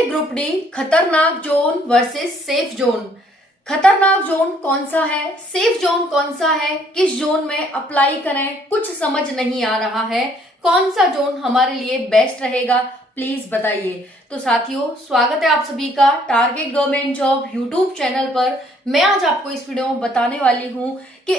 Railway group D खतरनाक zone versus safe zone. खतरनाक zone कौन सा है, सेफ जोन कौन सा है, किस जोन में अप्लाई करें, कुछ समझ नहीं आ रहा है। कौन सा जोन हमारे लिए बेस्ट रहेगा, प्लीज बताइए। तो साथियों, स्वागत है आप सभी का target government job YouTube channel पर। मैं आज आपको इस वीडियो में बताने वाली हूं कि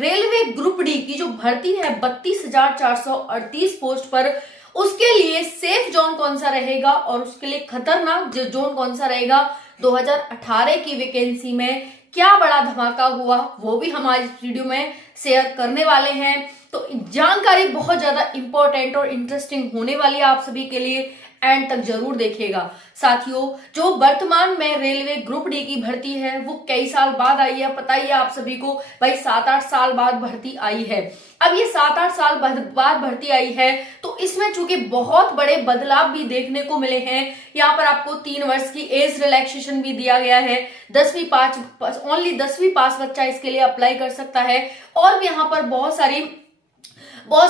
रेलवे ग्रुप डी की जो भर्ती है 32,438 पोस्ट पर, उसके लिए सेफ जोन कौन सा रहेगा और उसके लिए खतरनाक जोन कौन सा रहेगा। 2018 की वैकेंसी में क्या बड़ा धमाका हुआ वो भी हम आज इस वीडियो में शेयर करने वाले हैं। तो जानकारी बहुत ज्यादा इंपॉर्टेंट और इंटरेस्टिंग होने वाली है आप सभी के लिए, एंड तक जरूर देखिएगा। साथियों, जो वर्तमान में रेलवे ग्रुप डी की भर्ती है वो कई साल बाद आई है, पता ही है आप सभी को भाई, 7-8 साल बाद भर्ती आई है। अब ये 7-8 साल बाद भर्ती आई है तो इसमें चूंकि बहुत बड़े बदलाव भी देखने को मिले हैं। यहाँ पर आपको 3 वर्ष की एज रिलैक्सेशन भी दिया गया है। 10वीं पास बच्चा इसके लिए अप्लाई कर सकता है, और भी यहाँ पर बहुत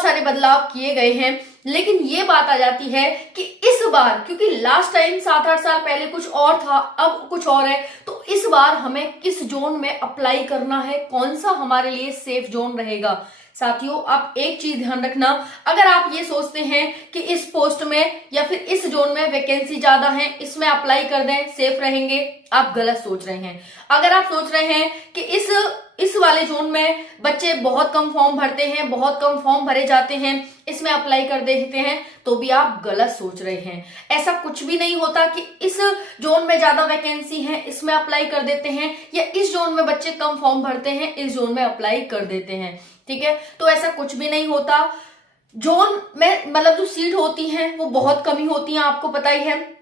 सारे बदलाव किए गए हैं। लेकिन ये बात आ जाती है कि इस बार, क्योंकि लास्ट टाइम 7-8 साल पहले कुछ और था, अब कुछ और है, तो इस बार हमें किस जोन में अप्लाई करना है, कौन सा हमारे लिए सेफ जोन रहेगा। साथियों, आप एक चीज ध्यान रखना, अगर आप ये सोचते हैं कि इस पोस्ट में या फिर इस जोन में वैकेंसी ज्यादा है, इसमें अप्लाई कर दें सेफ रहेंगे, आप गलत सोच रहे हैं। अगर आप सोच रहे हैं कि इस वाले जोन में बच्चे बहुत कम फॉर्म भरते हैं, बहुत कम फॉर्म भरे जाते हैं, इसमें अप्लाई कर देते हैं, तो भी आप गलत सोच रहे हैं। ऐसा कुछ भी नहीं होता कि इस जोन में ज्यादा वैकेंसी है इसमें अप्लाई कर देते हैं, या इस जोन में बच्चे कम फॉर्म भरते हैं इस जोन में अप्लाई कर देते हैं। ठीक है, तो ऐसा कुछ भी नहीं होता। जोन में मतलब जो सीट होती है वो बहुत कम ही होती है, आपको पता ही है,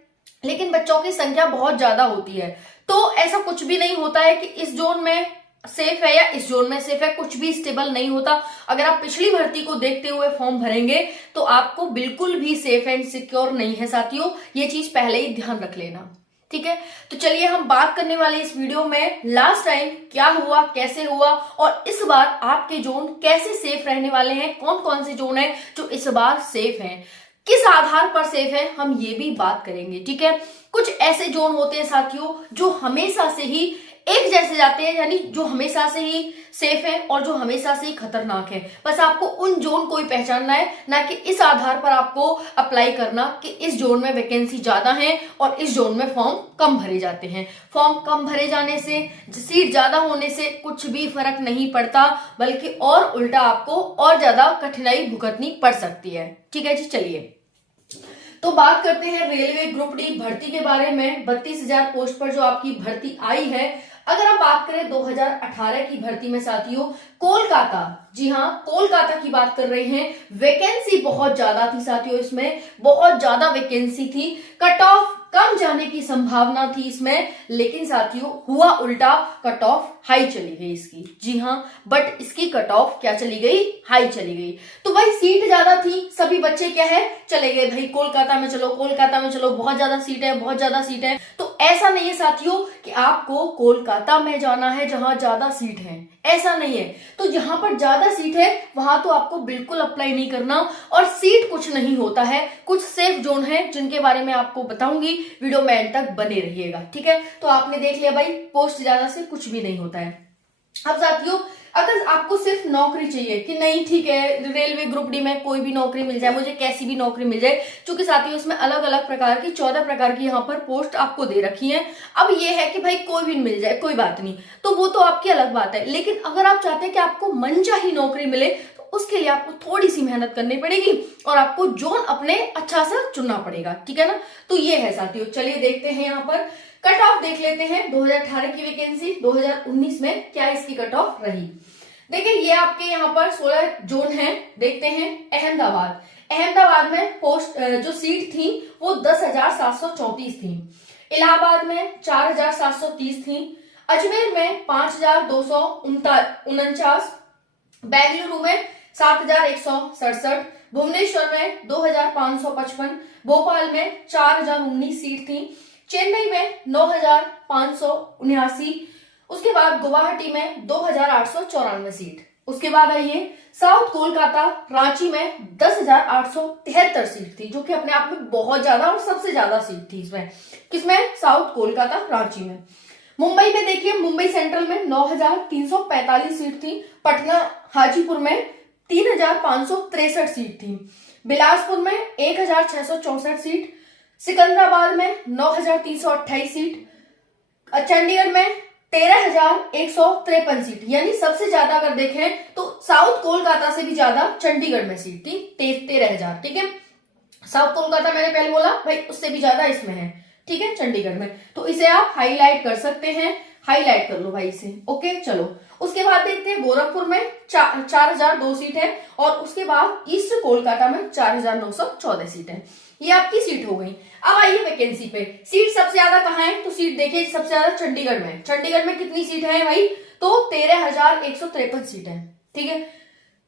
लेकिन बच्चों की संख्या बहुत ज्यादा होती है। तो ऐसा कुछ भी नहीं होता है कि इस जोन में सेफ है या इस जोन में सेफ है, कुछ भी स्टेबल नहीं होता। अगर आप पिछली भर्ती को देखते हुए फॉर्म भरेंगे तो आपको बिल्कुल भी सेफ एंड सिक्योर नहीं है। साथियों, ये चीज पहले ही ध्यान रख लेना, ठीक है। तो चलिए हम बात करने वाले इस वीडियो में लास्ट टाइम क्या हुआ, कैसे हुआ, और इस बार आपके जोन कैसे सेफ रहने वाले हैं, कौन कौन से जोन है जो इस बार सेफ हैं, किस आधार पर सेफ है, हम ये भी बात करेंगे। ठीक है, कुछ ऐसे जोन होते हैं साथियों जो हमेशा से ही एक जैसे जाते हैं, यानी जो हमेशा से ही सेफ है और जो हमेशा से ही खतरनाक है। बस आपको उन जोन को ही पहचानना है, ना कि इस आधार पर आपको अप्लाई करना कि इस जोन में वैकेंसी ज्यादा है और इस जोन में फॉर्म कम भरे जाते हैं। फॉर्म कम भरे जाने से, सीट ज्यादा होने से कुछ भी फर्क नहीं पड़ता, बल्कि और उल्टा आपको और ज्यादा कठिनाई भुगतनी पड़ सकती है। ठीक है जी, चलिए तो बात करते हैं रेलवे ग्रुप डी भर्ती के बारे में। 32,000 पोस्ट पर जो आपकी भर्ती आई है, अगर हम बात करें 2018 की भर्ती में साथियों, कोलकाता, जी हाँ कोलकाता की बात कर रहे हैं, वैकेंसी बहुत ज्यादा थी साथियों, इसमें बहुत ज्यादा वैकेंसी थी, कट ऑफ कम जाने की संभावना थी इसमें, लेकिन साथियों हुआ उल्टा, कट ऑफ हाई चली गई इसकी। जी हाँ, बट इसकी कट ऑफ क्या चली गई, हाई चली गई। तो भाई सीट ज्यादा थी, सभी बच्चे क्या है चले गए भाई कोलकाता में चलो, कोलकाता में चलो, बहुत ज्यादा सीट है, बहुत ज्यादा सीट है। तो ऐसा नहीं है साथियों कि आपको कोलकाता में जाना है जहां ज्यादा सीट है, ऐसा नहीं है। तो जहां पर ज्यादा सीट है वहां तो आपको बिल्कुल अप्लाई नहीं करना, और सीट कुछ नहीं होता है, कुछ सेफ जोन है जिनके बारे में आपको बताऊंगी, वीडियो में एंड तक बने रहिएगा। ठीक है, तो आपने देख लिया भाई, पोस्ट ज्यादा से कुछ भी नहीं होता है। अब साथियों, अगर आपको सिर्फ नौकरी चाहिए कि नहीं ठीक है रेलवे ग्रुप डी में कोई भी नौकरी मिल जाए, मुझे कैसी भी नौकरी मिल जाए, क्योंकि साथियों इसमें अलग अलग प्रकार की 14 प्रकार की यहाँ पर पोस्ट आपको दे रखी है। अब ये है कि भाई कोई भी मिल जाए कोई बात नहीं, तो वो तो आपकी अलग बात है, लेकिन अगर आप चाहते हैं कि आपको मनचाही नौकरी मिले तो उसके लिए आपको थोड़ी सी मेहनत करनी पड़ेगी और आपको जोन अपने अच्छा सा चुनना पड़ेगा। ठीक है ना, तो ये है साथियों। चलिए देखते हैं यहाँ पर कट ऑफ देख लेते हैं। 2018 की वैकेंसी 2019 में क्या इसकी कट ऑफ रही। देखिए ये आपके यहाँ पर 16 जोन हैं, देखते हैं। अहमदाबाद में पोस्ट जो सीट थी वो 10,734 थी, इलाहाबाद में 4,730 थी, अजमेर में 5,249, बेंगलुरु में 7,167, भुवनेश्वर में 2,555, भोपाल में 4,019 सीट थी, चेन्नई में 9,579, उसके बाद गुवाहाटी में 2,894 सीट। उसके बाद आइए साउथ कोलकाता रांची में 10,873 सीट थी, जो कि अपने आप में बहुत ज्यादा और सबसे ज्यादा सीट थी इसमें, किसमें, साउथ कोलकाता रांची में। मुंबई में देखिए, मुंबई सेंट्रल में 9,345 सीट थी, पटना हाजीपुर में 3,563 सीट थी, बिलासपुर में 1,664 सीट, सिकंदराबाद में 9,328 सीट, चंडीगढ़ में 13,153 सीट, यानी सबसे ज्यादा अगर देखें तो साउथ कोलकाता से भी ज्यादा चंडीगढ़ में सीट थी 13,000। ठीक है, साउथ कोलकाता मैंने पहले बोला भाई, उससे भी ज्यादा इसमें है। ठीक है, चंडीगढ़ में, तो इसे आप हाईलाइट कर सकते हैं, हाईलाइट कर लो भाई इसे। ओके, चलो उसके बाद देखते हैं गोरखपुर में 4,002 सीट है, और उसके बाद ईस्ट कोलकाता में 4,914 सीट है। ये आपकी सीट हो गई। अब आइए वैकेंसी पे, सीट सबसे ज्यादा कहाँ है, तो सीट देखिए सबसे ज्यादा चंडीगढ़ में। चंडीगढ़ में कितनी सीट है भाई, तो 13,153 सीट है। ठीक है,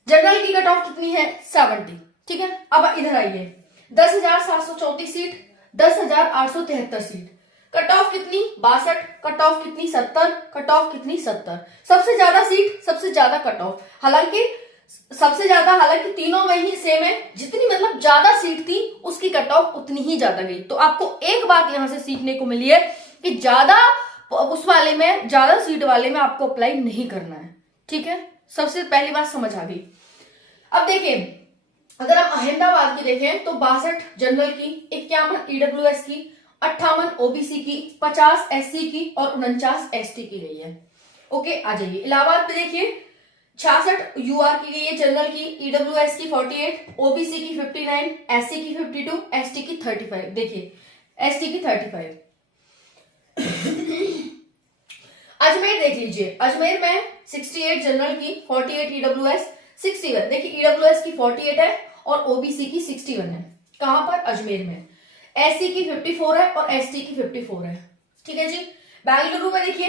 जनरल की कट ऑफ कितनी है, 70। ठीक है, अब इधर आइए, 10,734 सीट, 10,873 सीट, कट ऑफ कितनी 62, कट ऑफ कितनी 70, कट ऑफ कितनी 70। सबसे ज्यादा सीट, सबसे ज्यादा कट ऑफ, हालांकि सबसे ज्यादा, हालांकि तीनों में ही सेम है, जितनी मतलब ज्यादा सीट थी उसकी कट ऑफ उतनी ही ज्यादा गई। तो आपको एक बात यहां से सीखने को मिली है कि ज्यादा उस वाले में, ज्यादा सीट वाले में आपको अप्लाई नहीं करना है। ठीक है, सबसे पहली बात समझ आ गई। अब देखिए, अगर हम अहमदाबाद की देखें तो 62 जनरल की, 51 ईडब्ल्यूएस की, 58 ओबीसी की, 50 एससी की और 49 एसटी की गई है। ओके, आ जाइए इलाहाबाद पे देखिए, 66 यूआर की गई है जनरल की, ईडब्ल्यूएस की 48, ओबीसी की 59, एससी की 52, एसटी की 35। देखिए एसटी की 35। अजमेर देख लीजिए, अजमेर में 68 जनरल की, 48 ईडब्ल्यूएस, 61, देखिए ईडब्ल्यूएस की 48 है और ओबीसी की 61 है। कहां पर, अजमेर में। एससी की 54 है और एसटी की 54 है। ठीक है जी। बेंगलुरु में देखिए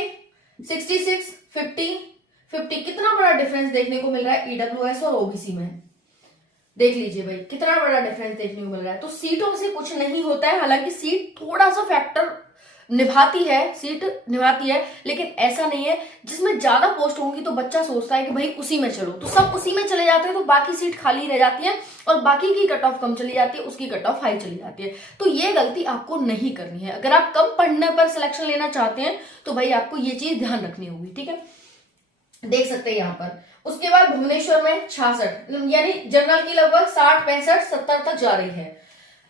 66, 50, कितना बड़ा डिफरेंस देखने को मिल रहा है ईडब्ल्यूएस और ओबीसी में। देख लीजिए भाई, कितना बड़ा डिफरेंस देखने को मिल रहा है। तो सीटों से कुछ नहीं होता है, हालांकि सीट थोड़ा सा फैक्टर निभाती है, सीट निभाती है, लेकिन ऐसा नहीं है। जिसमें ज्यादा पोस्ट होंगी तो बच्चा सोचता है कि भाई उसी में चलो, तो सब उसी में चले जाते हैं, तो बाकी सीट खाली रह जाती है और बाकी की कट ऑफ कम चली जाती है, उसकी कट ऑफ हाई चली जाती है। तो ये गलती आपको नहीं करनी है। अगर आप कम पढ़ने पर सिलेक्शन लेना चाहते हैं तो भाई आपको ये चीज ध्यान रखनी होगी। ठीक है, देख सकते हैं यहाँ पर। उसके बाद भुवनेश्वर में 66, यानी जनरल की लगभग 60, 65, 70 तक जा रही है।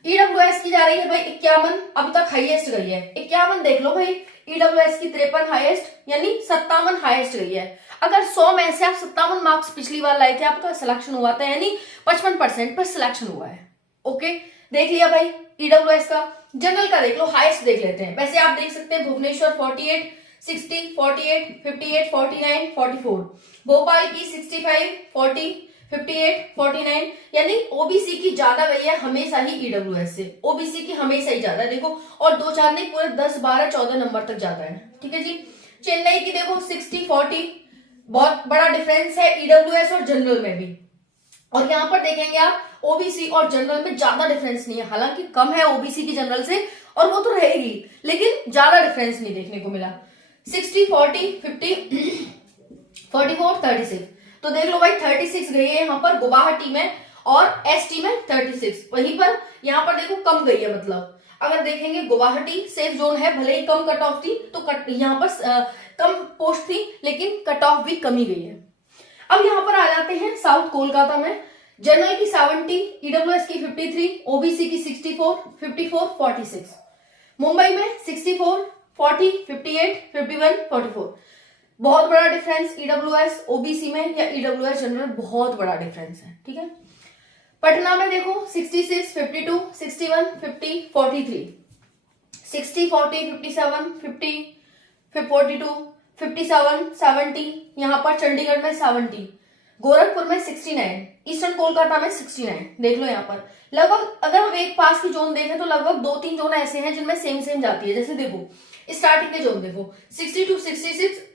ईडब्ल्यूएस की जा रही है भाई 51, अभी तक हाईएस्ट गई है 51। देख लो भाई, ईडब्ल्यूएस की 53 हाईएस्ट, यानी 57 हाईएस्ट गई है। अगर 100 में से आप 57 मार्क्स पिछली बार लाए थे, आपका सिलेक्शन हुआ था, यानी 55% पर सिलेक्शन हुआ है। ओके, देख लिया भाई ईडब्ल्यूएस का। जनरल का देख लो, हाईएस्ट देख लेते हैं। वैसे आप देख सकते हैं भुवनेश्वर 48, 60, 48, 58, 49, 44, भोपाल की 65, 40, 58, 49, यानी ओबीसी की ज्यादा गई है हमेशा ही ईडब्ल्यूएस से। ओबीसी की हमेशा ही ज्यादा है, देखो, और 2-4 नहीं, पूरे 10, 12, 14 नंबर तक जाता है। ठीक है जी। चेन्नई की देखो 60, 40, बहुत बड़ा डिफरेंस है ईडब्ल्यूएस और जनरल में भी। और यहाँ पर देखेंगे आप, ओबीसी और जनरल में ज्यादा डिफरेंस नहीं है, हालांकि कम है ओबीसी की जनरल से, और वो तो रहेगी, लेकिन ज्यादा डिफरेंस नहीं देखने को मिला। 60, 40, 50, 44, 36, तो देख लो भाई 36 गई है यहाँ पर गुवाहाटी में, और एसटी में 36। वहीं पर यहाँ पर देखो कम गई है, मतलब अगर देखेंगे गुवाहाटी सेफ जोन है, भले ही कम कट ऑफ थी, तो यहाँ पर कम पोस्ट थी, लेकिन कट ऑफ भी कमी गई है। अब यहाँ पर आ जाते हैं साउथ कोलकाता में, जनरल की 70, ईडब्ल्यूएस की 53, ओबीसी की 64, 54, 46, मुंबई में 64, 40, 58, 51, 44। बहुत बड़ा डिफरेंस ईडब्ल्यूएस ओबीसी में या ईडब्ल्यूएस जनरल, बहुत बड़ा डिफरेंस है। ठीक है, पटना में देखो 66, 52, 61, 50, 43, 60, 40, 57, 50, 42, 57, 70, यहाँ पर चंडीगढ़ में 70, गोरखपुर में 69, ईस्टर्न कोलकाता में 69। देख लो यहाँ पर लगभग, अगर हम एक पास की जोन देखें तो लगभग 2-3 जोन ऐसे हैं जिनमें सेम सेम जाती है। जैसे देखो स्टार्टिंग के जोन देखो 62, 66,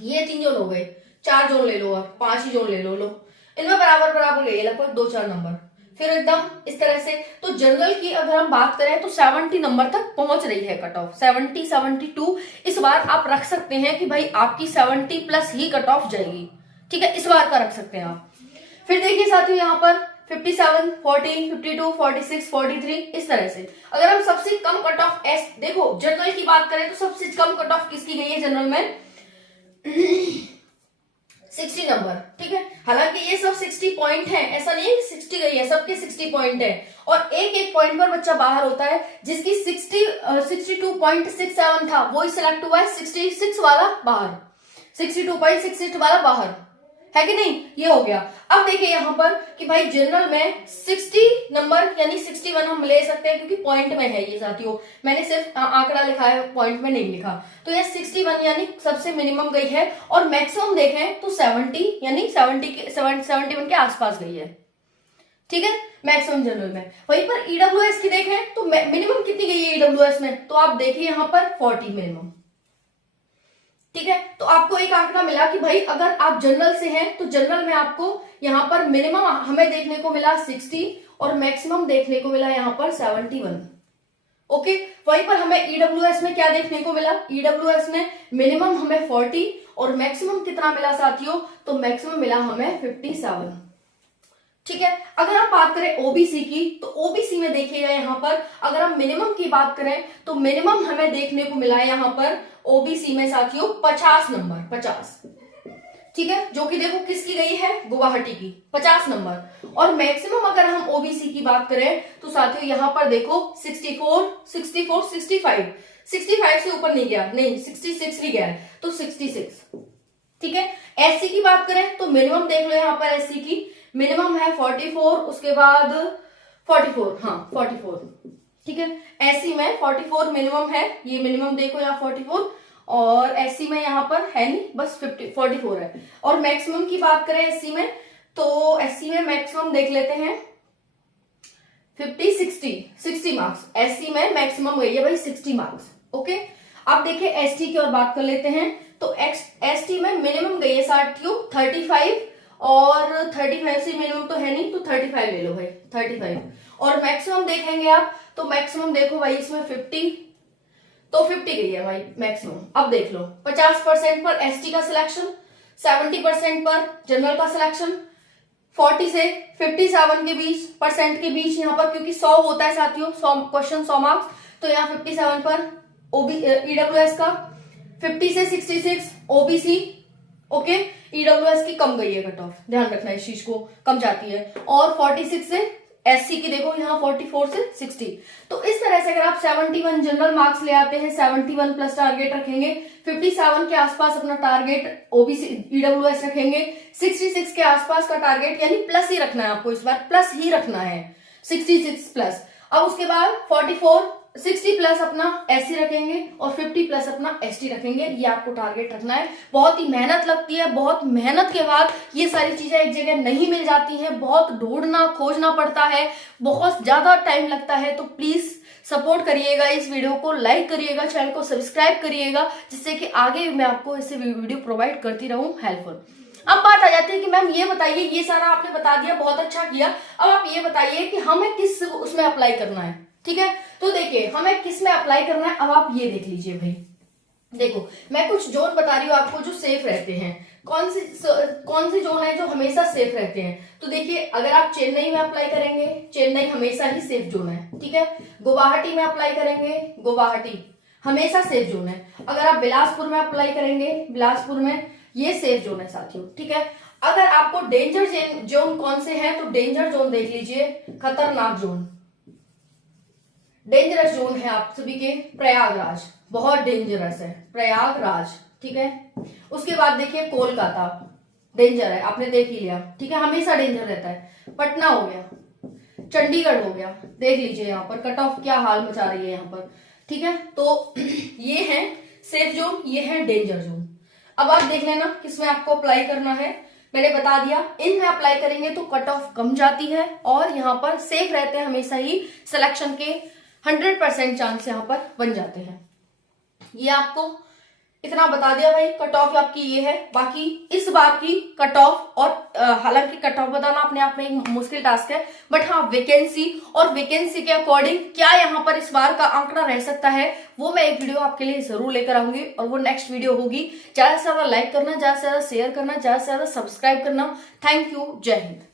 ये 3 जोन हो गए, 4 जोन ले लो और 5 ही जोन ले लो, इनमें बराबर बराबर गई है लगभग 2-4 नंबर, फिर एकदम इस तरह से। तो जनरल की अगर हम बात करें तो 70 नंबर तक पहुंच रही है कट ऑफ, 70, 72 इस बार आप रख सकते हैं कि भाई आपकी 70 प्लस ही कट ऑफ जाएगी। ठीक है, इस बार का रख सकते हैं आप। फिर देखिए साथियों यहाँ पर 57, 40, 52, 46, 43 इस तरह से। अगर हम सबसे कम कट ऑफ देखो जनरल की बात करें तो सबसे कम कट ऑफ किसकी गई है जनरल में 60 नंबर, ठीक है। हालांकि ये सब 60 पॉइंट है, ऐसा नहीं है कि 60 गई है, सबके 60 पॉइंट है और एक एक पॉइंट पर बच्चा बाहर होता है। जिसकी 62.67 था वो ही सिलेक्ट हुआ है, 66 वाला बाहर, 62.68 वाला बाहर है कि नहीं, ये हो गया। अब देखिए यहाँ पर कि भाई जनरल में 60 नंबर यानी 61 हम ले सकते हैं क्योंकि पॉइंट में है ये साथियों, मैंने सिर्फ आंकड़ा लिखा है, पॉइंट में नहीं लिखा। तो ये 61 यानी सबसे मिनिमम गई है और मैक्सिमम देखें तो 70 यानी 71 के आसपास गई है, ठीक है, मैक्सिमम जनरल में। वहीं पर ईडब्ल्यूएस की देखें तो मिनिमम कितनी गई है ईडब्ल्यूएस में, तो आप देखिए यहाँ पर 40 मिनिमम, ठीक है। तो आपको एक आंकड़ा मिला कि भाई अगर आप जनरल से हैं तो जनरल में आपको यहाँ पर मिनिमम हमें देखने को मिला 60 और मैक्सिमम देखने को मिला यहाँ पर 71, ओके। वहीं पर हमें ईडब्ल्यूएस में क्या देखने को मिला, ईडब्ल्यूएस में मिनिमम हमें 40 और मैक्सिमम कितना मिला साथियों, तो मैक्सिमम मिला हमें 57, ठीक है। अगर हम बात करें ओबीसी की तो ओबीसी में देखिएगा यहाँ पर अगर हम मिनिमम की बात करें तो मिनिमम हमें देखने को मिला है यहाँ पर ओबीसी में साथियों 50 नंबर, 50, ठीक है, जो कि देखो किसकी गई है, गुवाहाटी की 50 नंबर। और मैक्सिमम अगर हम ओबीसी की बात करें तो साथियों यहाँ पर देखो 64, 64, 65 से ऊपर नहीं गया, नहीं 66 भी गया है तो 66, ठीक है। एससी की बात करें तो मिनिमम देख लो यहाँ पर एससी की मिनिमम है 44, उसके बाद 44, हाँ 44, ठीक है। एससी में 44 मिनिमम है, ये मिनिमम देखो यहाँ 44 और एससी में यहाँ पर है नहीं, बस 44 है। और मैक्सिमम की बात करें एससी में तो एससी में मैक्सिमम देख लेते हैं 60 मार्क्स, एससी में मैक्सिमम गई है भाई 60 मार्क्स, ओके। अब देखिए एसटी की और बात कर लेते हैं तो एसटी में मिनिमम गई है साथियों 35 और 35 से मिनिमम तो है नहीं तो 35 ले लो भाई 35। और मैक्सिमम देखेंगे आप तो मैक्सिमम देखो भाई इसमें 50, तो 50 गई है भाई मैक्सिमम। अब देख लो 50% पर एसटी का सिलेक्शन, 70% पर जनरल का सिलेक्शन, 40 से 57 के बीच परसेंट के बीच यहाँ पर, क्योंकि 100 होता है साथियों, 100 क्वेश्चन 100 मार्क्स, तो यहाँ 57 पर ईडब्ल्यूएस का, 50 से 66 ओबीसी, ओके। ईडब्ल्यूएस की कम गई है कट ऑफ, ध्यान रखना इस चीज को, कम जाती है। और 46 से एससी की देखो यहाँ 44 से 60। तो इस तरह से अगर आप 71 जनरल मार्क्स ले आते हैं, 71 प्लस टारगेट रखेंगे, 57 के आसपास अपना टारगेट ओबीसी ईडब्ल्यूएस रखेंगे, 66 के आसपास का टारगेट यानी प्लस ही रखना है आपको, इस बार प्लस ही रखना है 66 प्लस। अब उसके बाद 44 60 प्लस अपना एससी रखेंगे और 50 प्लस अपना एसटी रखेंगे, ये आपको टारगेट रखना है। बहुत ही मेहनत लगती है, बहुत मेहनत के बाद ये सारी चीजें एक जगह नहीं मिल जाती हैं, बहुत ढूंढना खोजना पड़ता है, बहुत ज्यादा टाइम लगता है। तो प्लीज सपोर्ट करिएगा, इस वीडियो को लाइक करिएगा, चैनल को सब्सक्राइब करिएगा, जिससे कि आगे मैं आपको ऐसे वीडियो प्रोवाइड करती रहूं हेल्पफुल। अब बात आ जाती है कि मैम ये बताइए, ये सारा आपने बता दिया, बहुत अच्छा किया, अब आप ये बताइए कि हमें किस उसमें अप्लाई करना है, ठीक है। तो देखिए हमें किस में अप्लाई करना है, अब आप ये देख लीजिए भाई, देखो मैं कुछ जोन बता रही हूँ आपको जो सेफ रहते हैं। कौन सी जोन है जो हमेशा सेफ रहते हैं, तो देखिए अगर आप चेन्नई में अप्लाई करेंगे, चेन्नई हमेशा ही सेफ जोन है, ठीक है। गुवाहाटी में अप्लाई करेंगे, गुवाहाटी हमेशा सेफ जोन है। अगर आप बिलासपुर में अप्लाई करेंगे, बिलासपुर में ये सेफ जोन है साथियों, ठीक है। अगर आपको डेंजर जोन कौन से हैं, तो डेंजर जोन देख लीजिए, खतरनाक जोन, डेंजरस जोन है आप सभी के प्रयागराज, बहुत डेंजरस है प्रयागराज, ठीक है। उसके बाद देखिए कोलकाता डेंजर है, आपने देख ही लिया, ठीक है, हमेशा डेंजर रहता है। पटना हो गया, चंडीगढ़ हो गया, देख लीजिए यहाँ पर कट ऑफ क्या हाल मचा रही है यहाँ पर, ठीक है। तो ये है सेफ जोन, ये है डेंजर जोन। अब आप देख लेना किसमें आपको अप्लाई करना है, मैंने बता दिया, इनमें अप्लाई करेंगे तो कट ऑफ कम जाती है और यहाँ पर सेफ रहते हैं, हमेशा ही सिलेक्शन के 100% चांस यहाँ पर बन जाते हैं। ये आपको इतना बता दिया भाई, कट ऑफ आपकी ये है। बाकी इस बार की कट ऑफ, और हालांकि कट ऑफ बताना अपने आप में एक मुश्किल टास्क है, बट हाँ वैकेंसी और वैकेंसी के अकॉर्डिंग क्या यहाँ पर इस बार का आंकड़ा रह सकता है, वो मैं एक वीडियो आपके लिए जरूर लेकर आऊंगी, और वो नेक्स्ट वीडियो होगी। ज्यादा से ज्यादा लाइक करना, ज्यादा से ज्यादा शेयर करना, ज्यादा से ज्यादा सब्सक्राइब करना। थैंक यू, जय हिंद।